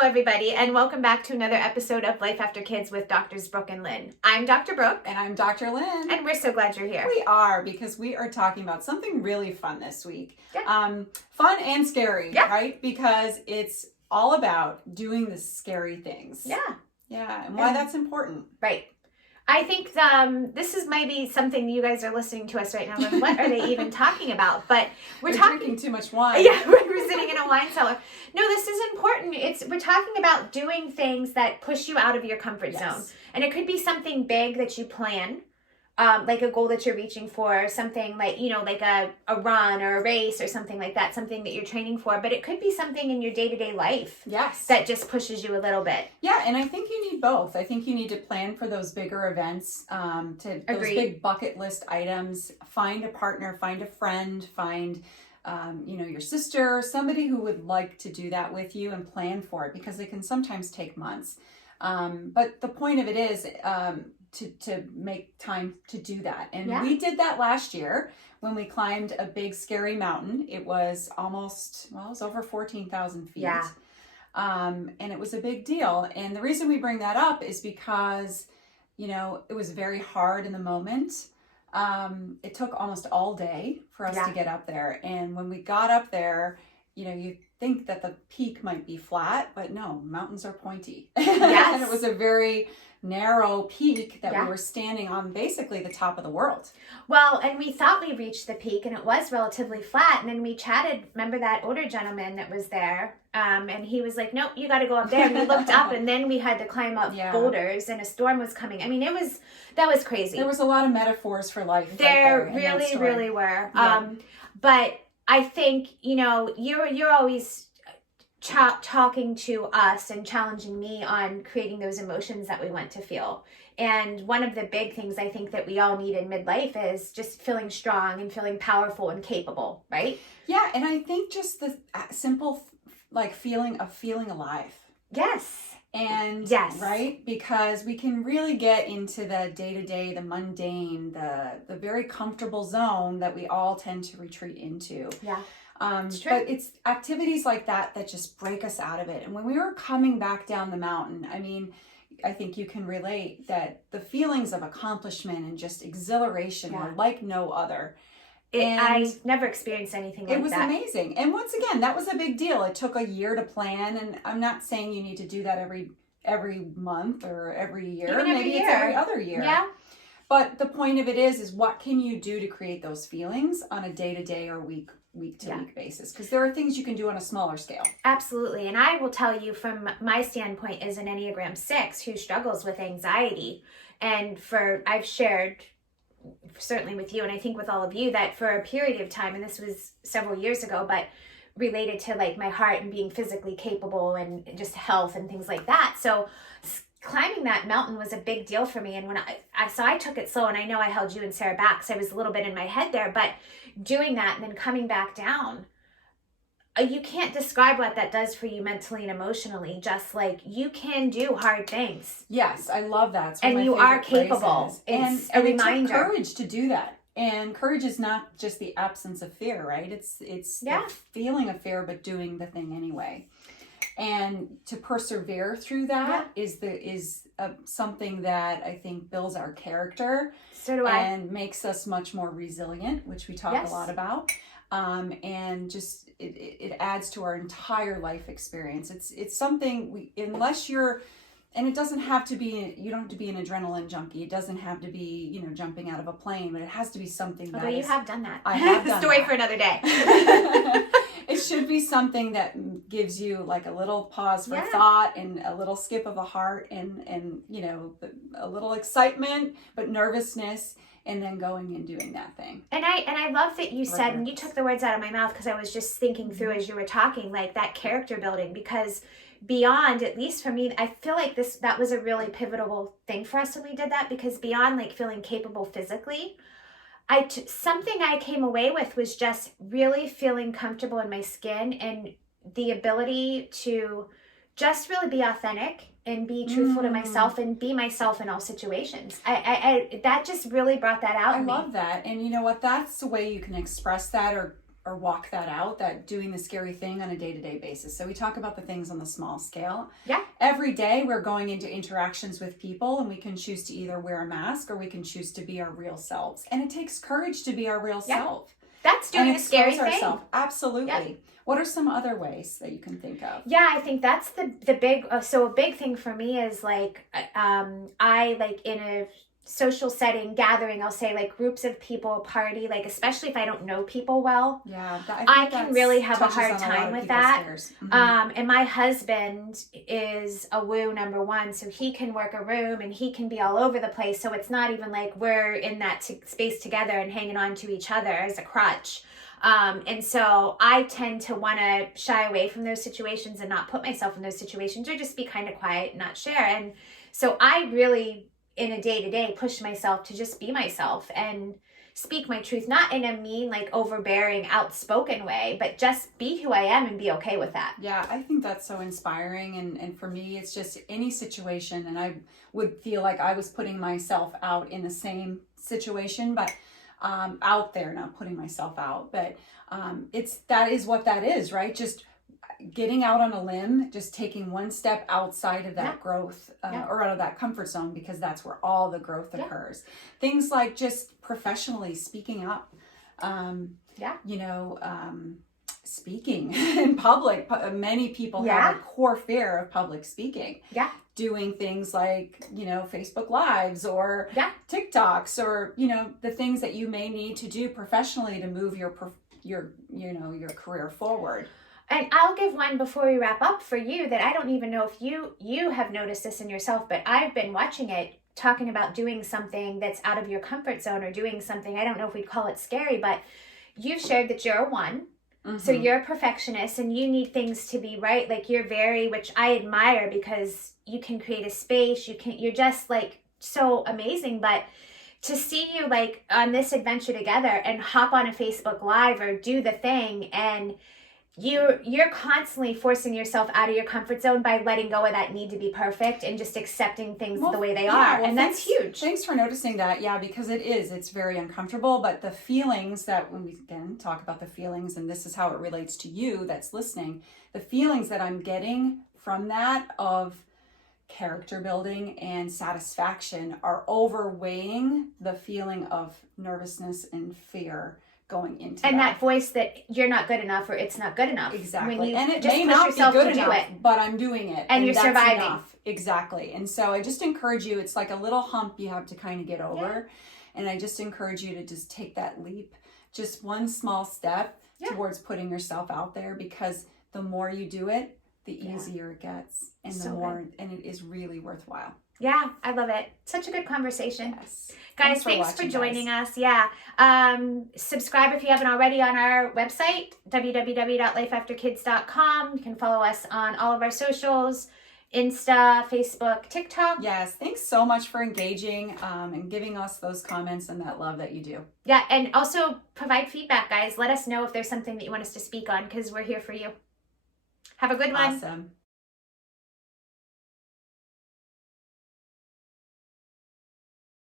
Hello, everybody, and welcome back to another episode of Life After Kids with Doctors Brooke and Lynne. I'm Dr. Brooke. And I'm Dr. Lynne. And we're so glad you're here. We are, because we are talking about something really fun this week. Yeah. Fun and scary, yeah. right? Because it's all about doing the scary things. Yeah. Yeah, and why that's important. Right. I think this is maybe something you guys are listening to us right now. Like, what are they even talking about? But we're drinking too much wine. Yeah, we're sitting in a wine cellar. No, this is important. We're talking about doing things that push you out of your comfort zone. And it could be something big that you plan, like a goal that you're reaching for, something like, like a run or a race or something like that, something that you're training for. But it could be something in your day-to-day life that just pushes you a little bit. Yeah, and I think you need both. I think you need to plan for those bigger events, those big bucket list items. Find a partner, find a friend, find your sister, somebody who would like to do that with you, and plan for it, because it can sometimes take months. But the point of it is to make time to do that. And we did that last year when we climbed a big scary mountain. It was it was over 14,000 feet. Yeah. And it was a big deal. And the reason we bring that up is because, it was very hard in the moment. It took almost all day for us to get up there. And when we got up there, you think that the peak might be flat, but no, mountains are pointy. Yes. And it was a very narrow peak that we were standing on, basically the top of the world. Well, and we thought we reached the peak and it was relatively flat. And then we chatted, remember that older gentleman that was there? And he was like, nope, you got to go up there. And we looked up, and then we had to climb up boulders, and a storm was coming. I mean, that was crazy. There was a lot of metaphors for life. There really were. Yeah. But I think, you're always talking to us and challenging me on creating those emotions that we want to feel. And one of the big things I think that we all need in midlife is just feeling strong and feeling powerful and capable, right? Yeah, and I think just the simple feeling of feeling alive. Yes. And right, because we can really get into the day-to-day, the mundane, the very comfortable zone that we all tend to retreat into. Yeah. It's true. But it's activities like that just break us out of it. And when we were coming back down the mountain, I think you can relate that the feelings of accomplishment and just exhilaration were like no other. I never experienced anything like that. It was amazing. And once again, that was a big deal. It took a year to plan. And I'm not saying you need to do that every month or every year. Even Maybe it's every other year. Yeah. But the point of it is what can you do to create those feelings on a day-to-day or week-to-week basis? Because there are things you can do on a smaller scale. Absolutely. And I will tell you from my standpoint as an Enneagram 6 who struggles with anxiety, and I've shared certainly with you, and I think with all of you, that for a period of time, and this was several years ago, but related to my heart and being physically capable and just health and things like that. So climbing that mountain was a big deal for me. And when I took it slow, and I know I held you and Sarah back, so I was a little bit in my head there, but doing that and then coming back down, you can't describe what that does for you mentally and emotionally. Just you can do hard things. Yes, I love that. And you are capable. It's a reminder. It took courage to do that. And courage is not just the absence of fear, right? It's the feeling of fear, but doing the thing anyway. And to persevere through that is something that I think builds our character. So do I. And makes us much more resilient, which we talk a lot about. And just it adds to our entire life experience. It's something unless you're, and it doesn't have to be, you don't have to be an adrenaline junkie. It doesn't have to be, jumping out of a plane, but it has to be something Although you have done that. I have done Story that. for another day. It should be something that gives you a little pause for thought and a little skip of the heart and a little excitement, but nervousness, and then going and doing that thing. And I love that you said, and you took the words out of my mouth, because I was just thinking through as you were talking, that character building, because beyond, at least for me, I feel like that was a really pivotal thing for us when we did that, because beyond feeling capable physically, something I came away with was just really feeling comfortable in my skin and the ability to just really be authentic and be truthful to myself and be myself in all situations. I that just really brought that out. I love that. And you know what? That's the way you can express that or or walk that out, that doing the scary thing on a day-to-day basis. So we talk about the things on the small scale. Yeah. Every day we're going into interactions with people, and we can choose to either wear a mask or we can choose to be our real selves. And it takes courage to be our real self. That's doing a scary thing. Absolutely. Yep. What are some other ways that you can think of? Yeah, I think that's the big, so a big thing for me is like, I like in a social setting, gathering, I'll say like groups of people, party, like especially if I don't know people well, yeah, I can really have a hard time with that. Mm-hmm. And my husband is a woo number one, so he can work a room and he can be all over the place. So it's not even like we're in that space together and hanging on to each other as a crutch. And so I tend to want to shy away from those situations and not put myself in those situations, or just be kind of quiet and not share. And so I really, in a day-to-day, push myself to just be myself and speak my truth, not in a mean, like overbearing, outspoken way, but just be who I am and be okay with that. Yeah, I think that's so inspiring. And for me, it's just any situation, and I would feel like I was putting myself out in the same situation, but out there, not putting myself out, but that is what that is, right? Just getting out on a limb, just taking one step outside of that growth or out of that comfort zone, because that's where all the growth occurs. Things like just professionally speaking up, speaking in public. Many people have a core fear of public speaking. Yeah. Doing things like, Facebook Lives or TikToks, or, the things that you may need to do professionally to move your career forward. And I'll give one before we wrap up for you that I don't even know if you have noticed this in yourself, but I've been watching it, talking about doing something that's out of your comfort zone, or doing something, I don't know if we'd call it scary, but you've shared that you're a one. Mm-hmm. So you're a perfectionist and you need things to be right. Like you're very, which I admire, because you can create a space. You're just like so amazing. But to see you like on this adventure together and hop on a Facebook Live or do the thing, and you're constantly forcing yourself out of your comfort zone by letting go of that need to be perfect and just accepting things the way they are. And that's huge. Thanks for noticing that. Yeah, because it's very uncomfortable. But the feelings that, when we again talk about the feelings, and this is how it relates to you that's listening, the feelings that I'm getting from that of character building and satisfaction are overweighing the feeling of nervousness and fear going into and that voice that you're not good enough or it's not good enough. Exactly. And it may not be good enough, but I'm doing it. And you're surviving. Enough. Exactly. And so I just encourage you, it's like a little hump you have to kind of get over. Yeah. And I just encourage you to just take that leap, just one small step towards putting yourself out there, because the more you do it, the easier it gets, and the more, and it is really worthwhile. Yeah, I love it. Such a good conversation. Yes. Guys, thanks for joining us. Yeah. Subscribe if you haven't already on our website, www.lifeafterkids.com. You can follow us on all of our socials, Insta, Facebook, TikTok. Yes. Thanks so much for engaging and giving us those comments and that love that you do. Yeah. And also provide feedback, guys. Let us know if there's something that you want us to speak on, because we're here for you. Have a good one. Awesome.